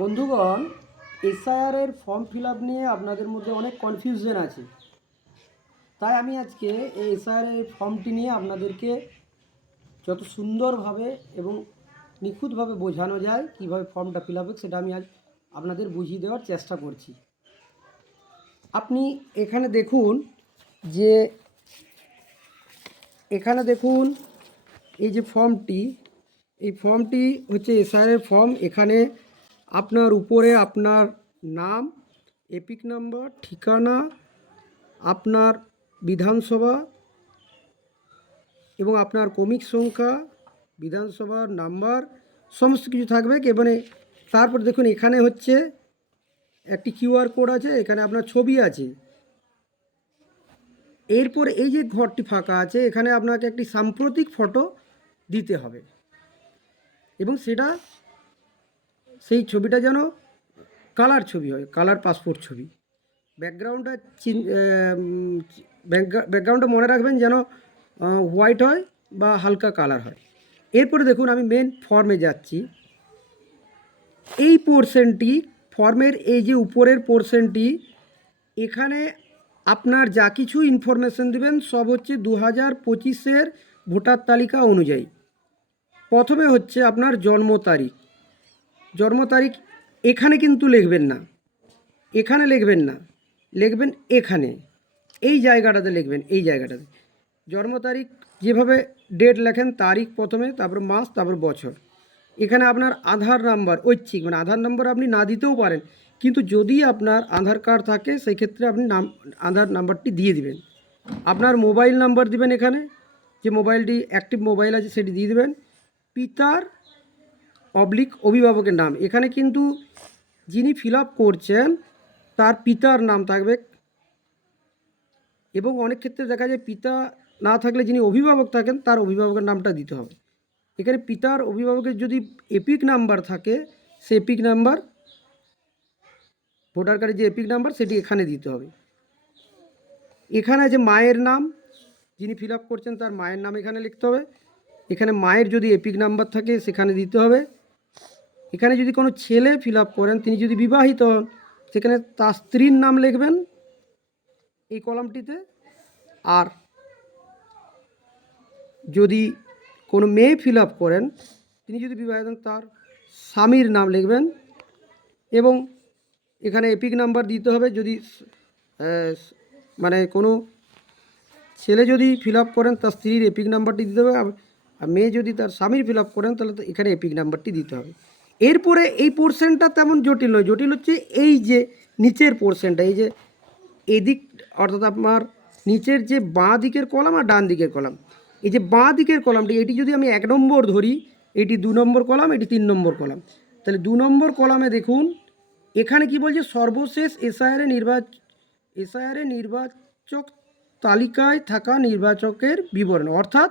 বন্ধুগণ, এসআইআরের form fill up নিয়ে আপনাদের মধ্যে অনেক কনফিউশন আছে। তাই আমি আজকে এই এসআইআরের ফর্মটি নিয়ে আপনাদেরকে যত সুন্দরভাবে এবং নিখুঁতভাবে বোঝানো যায় কীভাবে ফর্মটা ফিল আপ হবে সেটা আমি আজ আপনাদের বুঝিয়ে দেওয়ার চেষ্টা করছি। আপনি এখানে দেখুন যে এই যে ফর্মটি, এই ফর্মটি হচ্ছে এসআইআরের ফর্ম। এখানে আপনার উপরে আপনার নাম, এপিক নাম্বার, ঠিকানা, আপনার বিধানসভা এবং আপনার ক্রমিক সংখ্যা, বিধানসভার নাম্বার সমস্ত কিছু থাকবে। এবারে তারপর দেখুন এখানে হচ্ছে একটি কিউআর কোড আছে, এখানে আপনার ছবি আছে। এরপর এই যে ঘরটি ফাঁকা আছে, এখানে আপনাকে একটি সাম্প্রতিক ফটো দিতে হবে এবং সেটা সেই ছবিটা যেন কালার ছবি হয়, কালার পাসপোর্ট ছবি। ব্যাকগ্রাউন্ডটা মনে রাখবেন যেন হোয়াইট হয় বা হালকা কালার হয়। এরপরে দেখুন আমি মেন ফর্মে যাচ্ছি। এই পোর্শনটি ফর্মের এই যে উপরের পোর্শনটি, এখানে আপনার যা কিছু ইনফরমেশন দেবেন সব হচ্ছে 2025-এর ভোটার তালিকা অনুযায়ী। প্রথমে হচ্ছে আপনার জন্ম তারিখ। এখানে কিন্তু লিখবেন না, এখানে লিখবেন না, লিখবেন এখানে, এই জায়গাটাতে লিখবেন, এই জায়গাটাতে জন্ম তারিখ। যেভাবে ডেট লেখেন, তারিখ প্রথমে, তারপর মাস, তারপর বছর। এখানে আপনার আধার নাম্বার ঐচ্ছিক, মানে আধার নাম্বার আপনি না দিতেও পারেন, কিন্তু যদি আপনার আধার কার্ড থাকে সেই ক্ষেত্রে আপনি আধার নাম্বারটি দিয়ে দিবেন। আপনার মোবাইল নাম্বার দিবেন, এখানে যে মোবাইলটি অ্যাক্টিভ মোবাইল আছে সেটি দিয়ে দেবেন। পিতার অভিভাবকের নাম, এখানে কিন্তু যিনি ফিল আপ করছেন তার পিতার নাম থাকবে, এবং অনেক ক্ষেত্রে দেখা যায় পিতা না থাকলে যিনি অভিভাবক থাকেন তার অভিভাবকের নামটা দিতে হবে। এখানে পিতার অভিভাবকের যদি এপিক নাম্বার থাকে, সে এপিক নাম্বার, ভোটার কার্ডের যে এপিক নাম্বার সেটি এখানে দিতে হবে। এখানে আছে মায়ের নাম, যিনি ফিল আপ করছেন তার মায়ের নাম এখানে লিখতে হবে। এখানে মায়ের যদি এপিক নাম্বার থাকে সেখানে দিতে হবে। এখানে যদি কোনো ছেলে ফিল আপ করেন, তিনি যদি বিবাহিত হন, সেখানে তার স্ত্রীর নাম লিখবেন এই কলামটিতে। আর যদি কোনো মেয়ে ফিল আপ করেন, তিনি যদি বিবাহিত হন, তার স্বামীর নাম লিখবেন এবং এখানে এপিক নাম্বার দিতে হবে। যদি মানে কোনো ছেলে যদি ফিল আপ করেন তার স্ত্রীর এপিক নাম্বারটি দিতে হবে, আর মেয়ে যদি তার স্বামীর ফিল আপ করেন তাহলে এখানে এপিক নাম্বারটি দিতে হবে। এরপরে এই পোর্শনটা তেমন জটিল নয়, জটিল হচ্ছে এই যে নিচের পোর্শনটা, এই যে এদিক, অর্থাৎ আপনার নিচের যে বাঁ দিকের কলাম আর ডান দিকের কলাম। এই যে বাঁ দিকের কলামটি, এটি যদি আমি 1 নম্বর ধরি, এটি 2 নম্বর কলাম, এটি 3 নম্বর কলাম। তাহলে 2 নম্বর কলামে দেখুন এখানে কি বলছে, সর্বশেষ এসআইআর নির্বাচক তালিকায় থাকা নির্বাচকের বিবরণ। অর্থাৎ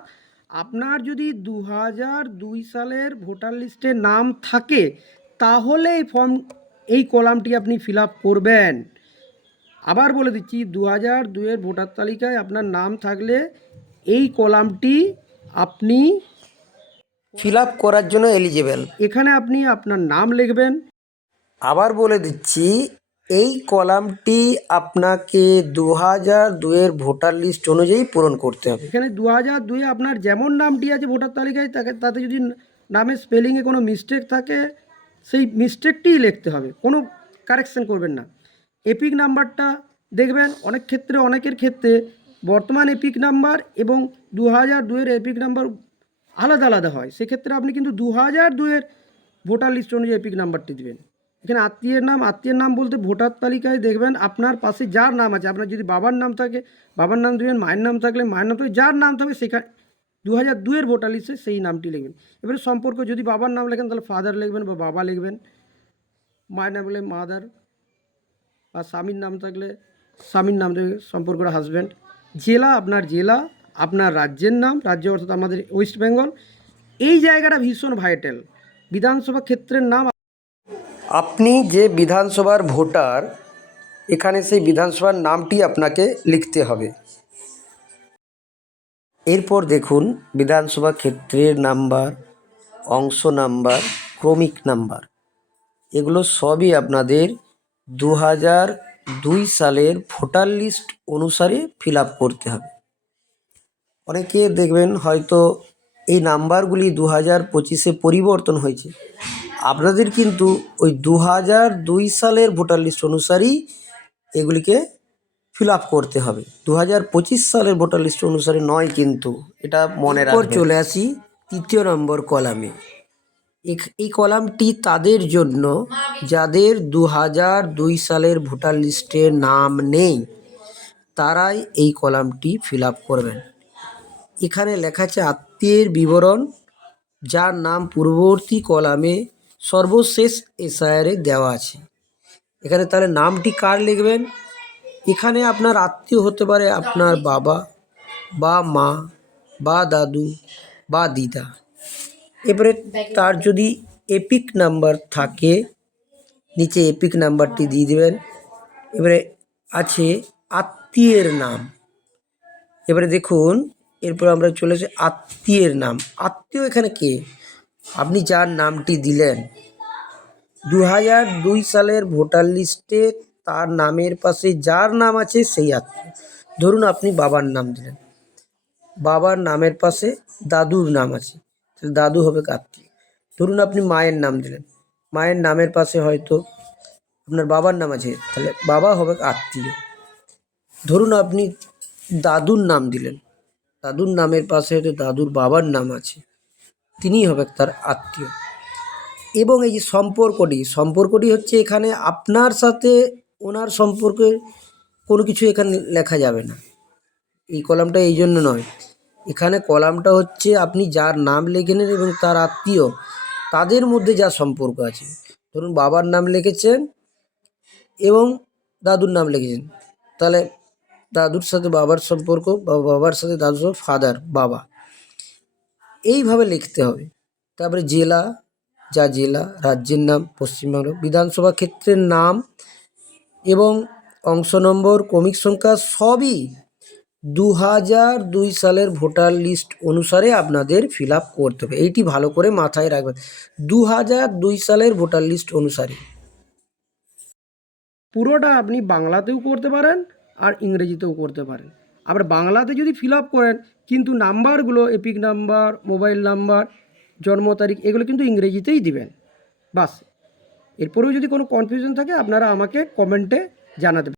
আপনার যদি 2002 সালের ভোটার লিস্টে নাম থাকে তাহলে এই কলামটি আপনি ফিল আপ করবেন। আবার বলে দিচ্ছি, 2002-এর ভোটার তালিকায় আপনার নাম থাকলে এই কলামটি আপনি ফিল আপ করার জন্য এলিজিবল। এখানে আপনি আপনার নাম লিখবেন। আবার বলে দিচ্ছি, এই কলামটি আপনাকে 2002-এর ভোটার লিস্ট অনুযায়ী পূরণ করতে হবে। এখানে 2002-এ আপনার যেমন নামটি আছে ভোটার তালিকায় তাতে যদি নামের স্পেলিংয়ে কোনো মিস্টেক থাকে সেই মিস্টেকটিই লিখতে হবে, কোনো কারেকশন করবেন না। এপিক নাম্বারটা দেখবেন অনেকের ক্ষেত্রে বর্তমান এপিক নাম্বার এবং 2002-এর এপিক নাম্বার আলাদা আলাদা হয়। সেক্ষেত্রে আপনি কিন্তু 2002-এর ভোটার লিস্ট অনুযায়ী এপিক নাম্বারটি দেবেন। এখানে আত্মীয়ের নাম বলতে ভোটার তালিকায় দেখবেন আপনার পাশে যার নাম আছে, আপনার যদি বাবার নাম থাকে বাবার নাম দেবেন, মায়ের নাম থাকলে মায়ের নাম, যার নাম থাকবে সেখানে 2002-এর ভোটার লিস্টে সেই নামটি লিখবেন। এবারে সম্পর্ক, যদি বাবার নাম লেখেন তাহলে ফাদার লিখবেন বা বাবা লিখবেন, মায়ের নাম বলে মাদার, আর স্বামীর নাম থাকলে স্বামীর নাম দেবে, সম্পর্কটা হাজব্যান্ড। জেলা, আপনার রাজ্যের নাম, রাজ্য অর্থাৎ আমাদের ওয়েস্ট বেঙ্গল। এই জায়গাটা ভীষণ ভাইটাল। বিধানসভা ক্ষেত্রের নাম, আপনি যে বিধানসভার ভোটার এখানে সেই বিধানসভার নামটি আপনাকে লিখতে হবে। এরপর দেখুন বিধানসভা ক্ষেত্রের নাম্বার, অংশ নাম্বার, ক্রমিক নাম্বার। এগুলো সবই আপনাদের 2002 সালের ভোটার লিস্ট অনুসারে ফিল আপ করতে হবে। অনেকে দেখবেন হয়তো এই নাম্বারগুলি 2025-এ পরিবর্তন হয়েছে, আপনাদের কিন্তু ওই 2002 সালের ভোটার লিস্ট অনুসারেই এগুলিকে ফিল আপ করতে হবে, 2025 সালের ভোটার লিস্ট অনুসারে নয় কিন্তু, এটা মনে রাখবেন। চলে আসি 3য় নম্বর কলামে। এই কলামটি তাদের জন্য যাদের 2002 সালের ভোটার লিস্টে নাম নেই, তারাই এই কলামটি ফিল আপ করবেন। এখানে লেখা আছে আত্মীয়ের বিবরণ, যার নাম পূর্ববর্তী কলামে সর্বশেষ এসআইআরে দেওয়া আছে। এখানে তাহলে নামটি কার লিখবেন? এখানে আপনার আত্মীয় হতে পারে আপনার বাবা বা মা বা দাদু বা দিদা। এবারে তার যদি এপিক নাম্বার থাকে, নিচে এপিক নাম্বারটি দিয়ে দেবেন। এবারে আছে আত্মীয়ের নাম। এবারে দেখুন, এরপর আমরা চলে আসি আত্মীয়ের নাম। আত্মীয় এখানে কে? আপনি যার নামটি দিলেন 2002 সালের ভোটার লিস্টে তার নামের পাশে যার নাম আছে সেই আত্মীয়। ধরুন আপনি বাবার নাম দিলেন, বাবার নামের পাশে দাদুর নাম আছে, তাহলে দাদু হবে আত্মীয়। ধরুন আপনি মায়ের নাম দিলেন, মায়ের নামের পাশে হয়তো আপনার বাবার নাম আছে, তাহলে বাবা হবে আত্মীয়। ধরুন আপনি দাদুর নাম দিলেন, দাদুর নামের পাশে হয়তো দাদুর বাবার নাম আছে, তিনিই হবে তার আত্মীয়। এবং এই যে সম্পর্কটি হচ্ছে এখানে আপনার সাথে ওনার সম্পর্কে কোনো কিছু এখানে লেখা যাবে না। এই কলামটা এই জন্য নয়, এখানে কলামটা হচ্ছে আপনি যার নাম লিখেছেন এবং তার আত্মীয়, তাদের মধ্যে যা সম্পর্ক আছে। ধরুন বাবার নাম লিখেছেন এবং দাদুর নাম লিখেছেন, তাহলে দাদুর সাথে বাবার সম্পর্ক বা বাবার সাথে দাদুর ফাদার বাবা, এইভাবে লিখতে হবে। তারপরে জেলা, যা জেলা, রাজ্যের নাম পশ্চিমবঙ্গ, বিধানসভা ক্ষেত্রের নাম এবং অংশ নম্বর, ক্রমিক সংখ্যা সবই 2002 সালের ভোটার লিস্ট অনুসারে আপনাদের ফিল আপ করতে হবে। এইটি ভালো করে মাথায় রাখবেন, 2002 সালের ভোটার লিস্ট অনুসারে। পুরোটা আপনি বাংলাতেও করতে পারেন আর ইংরেজিতেও করতে পারেন। আবার বাংলাতে যদি ফিল আপ করেন, কিন্তু নাম্বারগুলো এপিক নাম্বার, মোবাইল নাম্বার, জন্ম তারিখ এগুলো কিন্তু ইংরেজিতেই দিবেন। বাস, এরপরেও যদি কোনো কনফিউশন থাকে আপনারা আমাকে কমেন্টে জানাতে পারেন।